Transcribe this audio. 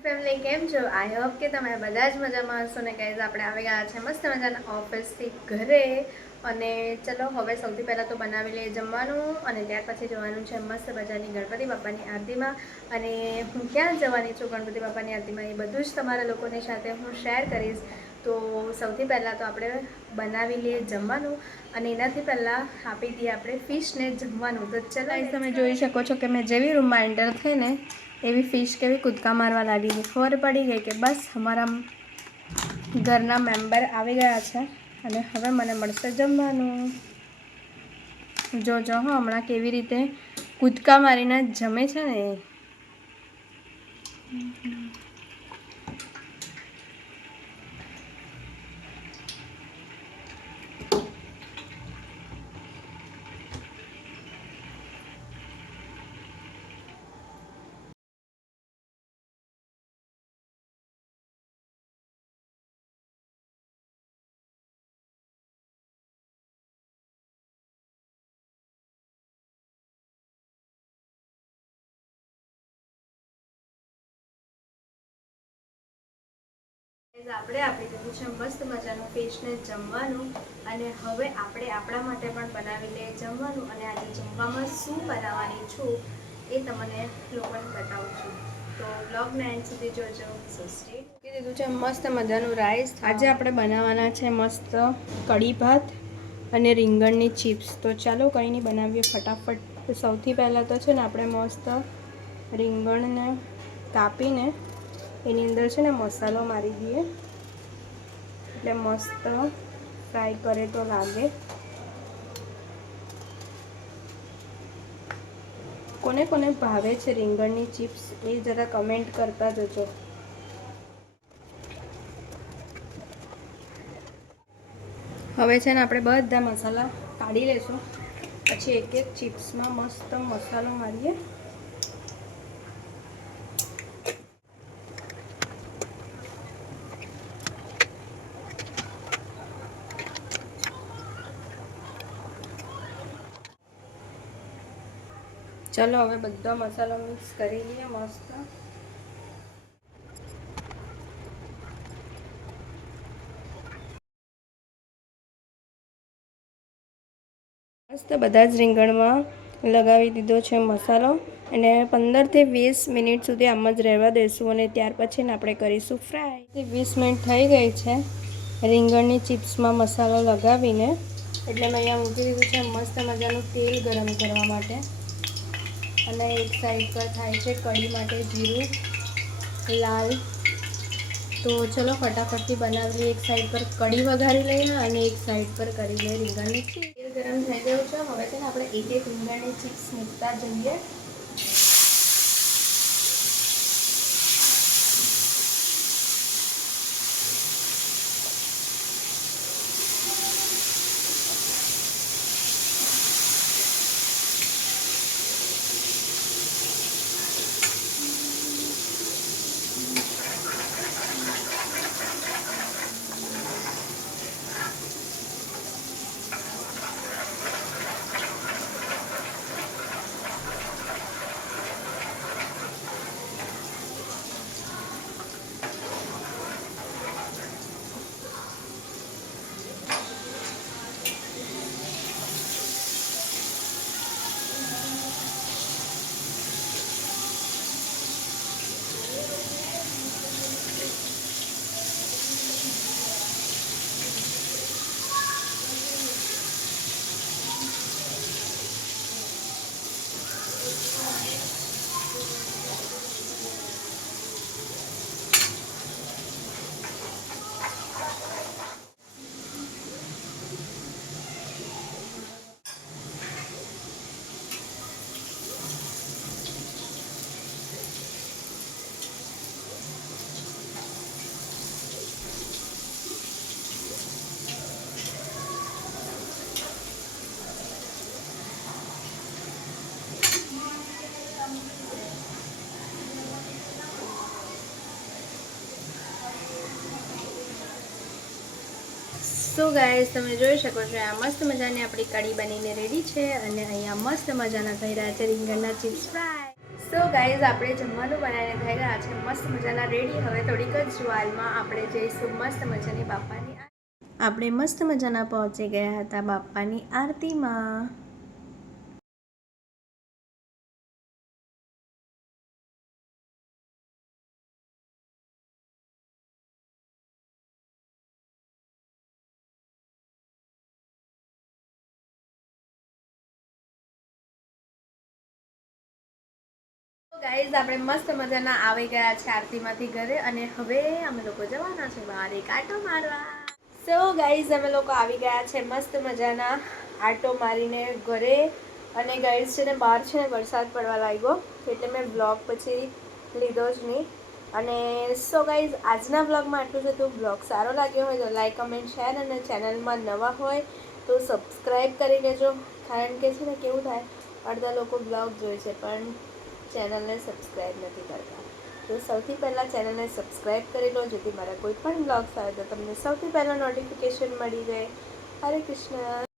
Family કેમ છો? I hope કે તમે બધા જ મજામાં હશો ને ગાઈઝ આપણે આવી ગયા છે મસ્ત મજાના ઓફિસથી ઘરે અને ચલો હવે સૌથી પહેલાં તો બનાવી લઈએ જમવાનું અને ત્યાર પછી જવાનું છે મસ્ત મજાની ગણપતિ બાપાની આરતીમાં અને હું ક્યાં જવાની છું ગણપતિ બાપાની આરતીમાં એ બધું જ તમારા લોકોની સાથે હું શેર કરીશ. તો સૌથી પહેલાં તો આપણે બનાવી લઈએ જમવાનું અને એનાથી પહેલાં આપી દઈએ આપણે ફિશને જમવાનું. તો ચલો તમે જોઈ શકો છો કે મેં જેવી રૂમમાં એન્ટર થઈને એવી ફિશ કેવી કૂદકા મારવા લાગી ગઈ. ખબર પડી ગઈ કે બસ અમારા ઘરના મેમ્બર આવી ગયા છે અને હવે મને મળશે જમવાનું. જોજો હા હમણાં કેવી રીતે કૂદકા મારીને જમે છે ને એ. આપણે આપી દીધું છે મસ્ત મજાનું ફિશને જમવાનું અને હવે આપણે આપણા માટે પણ બનાવી લઈએ જમવાનું અને આજે જમવામાં શું બનાવવાની છું એ તમને લોકોને બતાવું છું. તો બ્લોગને એન્ડ સુધી જોજો. સો સ્ટે મૂકી દીધું છે મસ્ત મજાનું રાઈસ. આજે આપણે બનાવવાના છે મસ્ત કઢી ભાત અને રીંગણની ચિપ્સ. તો ચાલો કંઈ નહીં બનાવીએ ફટાફટ. તો સૌથી પહેલાં તો છે ને આપણે મસ્ત રીંગણને કાપીને એની અંદર છે ને મસાલો મારી દઈએ એટલે મસ્ત ફ્રાય કરે તો લાગે. કોને કોને ભાવે છે રીંગણની ચિપ્સ એ જરા કમેન્ટ કરતા જજો. હવે છે ને આપણે બધા મસાલા કાઢી લઈશું પછી એક એક ચિપ્સમાં મસ્ત મસાલો મારીએ. ચલો હવે બધો મસાલો મિક્સ કરી લઈએ મસ્ત. મસ્ત બધા જ રીંગણમાં લગાવી દીધો છે મસાલો અને 15થી 20 મિનિટ સુધી આમ જ રહેવા દઈશું અને ત્યાર પછી ને આપણે કરીશું ફ્રાય. 20 મિનિટ થઈ ગઈ છે રીંગણની ચિપ્સમાં મસાલો લગાવીને એટલે મેં અહીંયા મૂકી દીધું છે મસ્ત મજાનું તેલ ગરમ કરવા માટે અને એક સાઈડ પર થાય છે કઢી માટે જીરું લાલ. તો ચલો ફટાફટથી બનાવી લઈએ. એક સાઈડ પર કઢી વઘારી લઈએ અને એક સાઈડ પર કરી લઈએ રીંગણની ચિપ્સ. તેલ ગરમ થઈ ગયું છે. હવે છે ને આપણે એક એક રીંગણની ચિપ્સ મૂકતા જઈએ. સો ગાઈઝ તમે જોઈ શકો છો આ મસ્ત મજાની આપણી કઢી બનીને રેડી છે અને અહીંયા મસ્ત મજાના થઈ રહ્યા છે રીંગણના ચિપ્સ ફ્રાય. સો ગાઈઝ આપણે જમવાનું બનાવીને થઈ ગયા છે મસ્ત મજાના રેડી. હવે થોડીક જ વારમાં આપણે જઈશું મસ્ત મજાની બાપાની. આપણે મસ્ત મજાના પહોંચી ગયા હતા બાપાની આરતીમાં. ગાઈઝ આપણે મસ્ત મજાના આવી ગયા છે આરતીમાંથી ઘરે અને હવે અમે લોકો જવાના છે બહાર એક આટો મારવા. સો ગાઈઝ અમે લોકો આવી ગયા છે મસ્ત મજાના આટો મારીને ઘરે. અને ગાઈઝ છે ને બહાર છે ને વરસાદ પડવા લાગ્યો એટલે મેં બ્લોગ પછી લીધો જ નહીં. અને સો ગાઈઝ આજના બ્લોગમાં આટલું જ હતું. બ્લોગ સારો લાગ્યો હોય તો લાઈક કમેન્ટ શેર અને ચેનલમાં નવા હોય તો સબસ્ક્રાઈબ કરી લેજો. કારણ કે છે ને કેવું થાય અડધા લોકો બ્લોગ જોઈ છે પણ ચેનલને સબસ્ક્રાઈબ નથી કરતા. તો સૌથી પહેલાં ચેનલને સબસ્ક્રાઈબ કરી લો જેથી મારા કોઈ પણ બ્લોગ્સ આવે તો તમને સૌથી પહેલાં નોટિફિકેશન મળી રહે. હરે કૃષ્ણ.